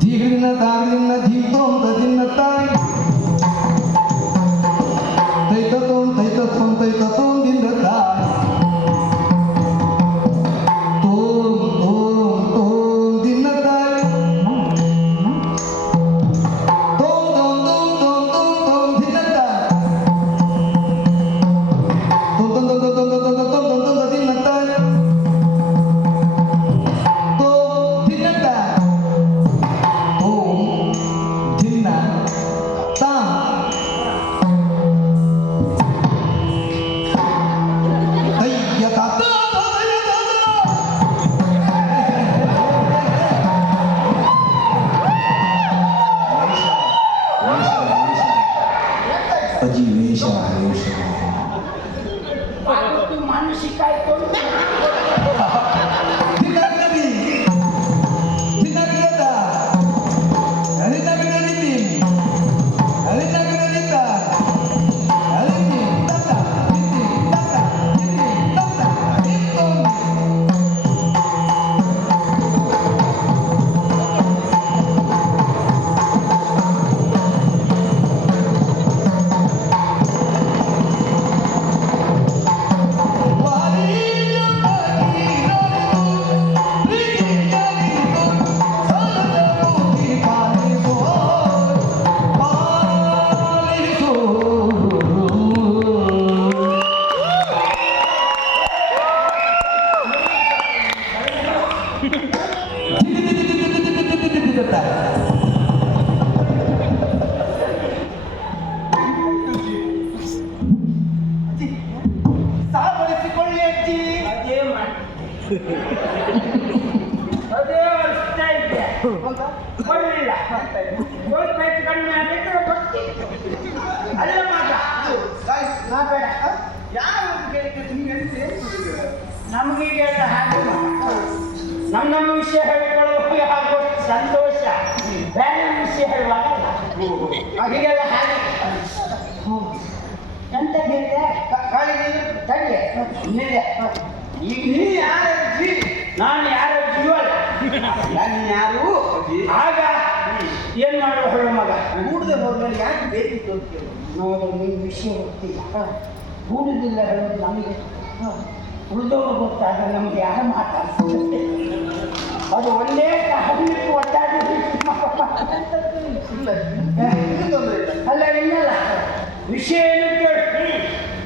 ধিগ্ন দাগ্ন ধিতম তদিন তাই তৈততম তৈতথম তৈতত ಅದೇ ವರ್ಷ ಇದ್ದೆ ಕೊಡಲಿಲ್ಲ ಕಡಿಮೆ ಆಗಿದ್ರೆ ಬರ್ತೀನಿ ಅಲ್ಲ ನಿಮ್ಗೆ ನಮಗೀಗ ಹಾಗೆ. ನಮ್ಮ ನಮ್ಮ ವಿಷಯ ಹೇಳಿಕೊಳ್ಳುವಾಗ ಆಗುವಷ್ಟು ಸಂತೋಷ ಬೇರೆ ವಿಷಯ ಹೇಳುವಾಗ ಹೀಗೆಲ್ಲ ಹಾಗೆ. ಎಂತ ಹೇಳಿದೆ ಕಾಳಿ ನೀನು ತಡಿ ಇನ್ನಿದೆ ಈಗ ನೀ ಯಾರು ಅಜ್ಜಿ? ನಾನು ಯಾರೋ ಜೀವಲ್ಲ ನಾನು ಯಾರು ಅಜ್ಜಿ? ಆಗ ಏನ್ ಮಾಡುವ ಹೇಳು ಮಗ? ಕೂಡದೆ ಹೋದ್ಮೇಲೆ ಯಾಕೆ ಬೇಕಿತ್ತು ಅಂತ ಕೇಳು. ನೋಡು ನಿನ್ ವಿಷಯ ಗೊತ್ತಿಲ್ಲ. ಕೂಡುದಿಲ್ಲ ಹೇಳೋದು ನಮಗೆ. ಉಳಿದವರು ಗೊತ್ತಾಗ ನಮ್ಗೆ ಯಾರು ಮಾತಾಡ್ತಾರೆ ಅದು ಒಂದೇ ಕಾರಣಕ್ಕೆ ಒಟ್ಟಾಗಿ ಅಲ್ಲ ಇನ್ನಲ್ಲ? ವಿಷಯ ಏನು ಕೇಳಿ.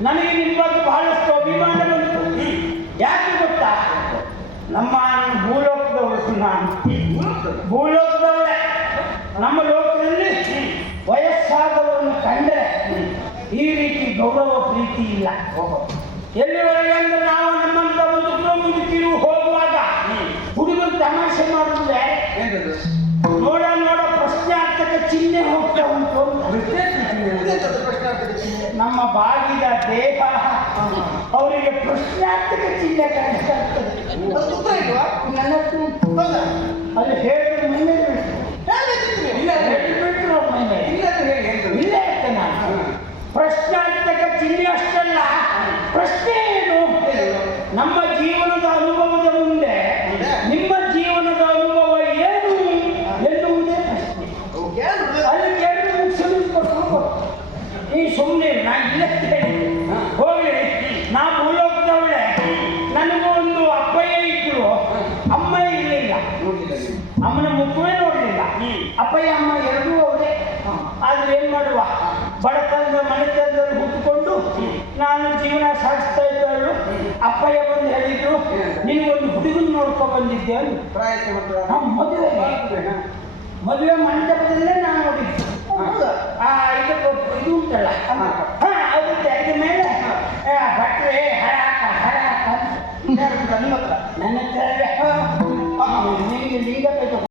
ನನಗೆ ನಿಮ್ಮ ಬಗ್ಗೆ ಬಹಳಷ್ಟು ನಮ್ಮ ಲೋಕದಲ್ಲಿ ವಯಸ್ಸಾದವರನ್ನು ಕಂಡ್ರೆ ಈ ರೀತಿ ಗೌರವ ಪ್ರೀತಿ ಇಲ್ಲ. ಎಲ್ಲಿವರೆಗೆ ಅಂದ್ರೆ ನಾವು ನಮ್ಮಂತ ಮುದುಕರು ಮುದುಕಿರು ಹೋಗುವಾಗ ಹುಡುಗರು ತಮಾಷೆ ಮಾಡುತ್ತೆ ನೋಡ ನೋಡ ಪ್ರಶ್ನಾರ್ಥಕ ಚಿಹ್ನೆ ಹೋಗ್ತಾ ಉಂಟು ನಮ್ಮ ಬಾಗಿದ ದೇಹ ಅವರಿಗೆ ಪ್ರಶ್ನಾರ್ಥಕ ಚಿಹ್ನೆ ಕಂಡು ನನ್ನ ಅದು ಹೇಳಿದ್ರೆ ನೋಡ್ಕೊಂಡು ಬಂದಿದ್ದೆ ಅಂದ್ರು. ಪ್ರಾಯಶಃ ಮದುವೆ. ಮದುವೆ ಮಂಟಪದಲ್ಲೇ ನಾನು ನೋಡಿದ್ದು? ಆ ಇದಕ್ಕೆ ಇದು ಉಂಟಲ್ಲ? ಹಾ. ಅದಕ್ಕೆ ಅದ್ರ ಮೇಲೆ. ಭಟ್ರೆ ಹರಾಕ ಹರಾಕ ಅಂತ. ನನ್ನ ಹತ್ರ ಈಗ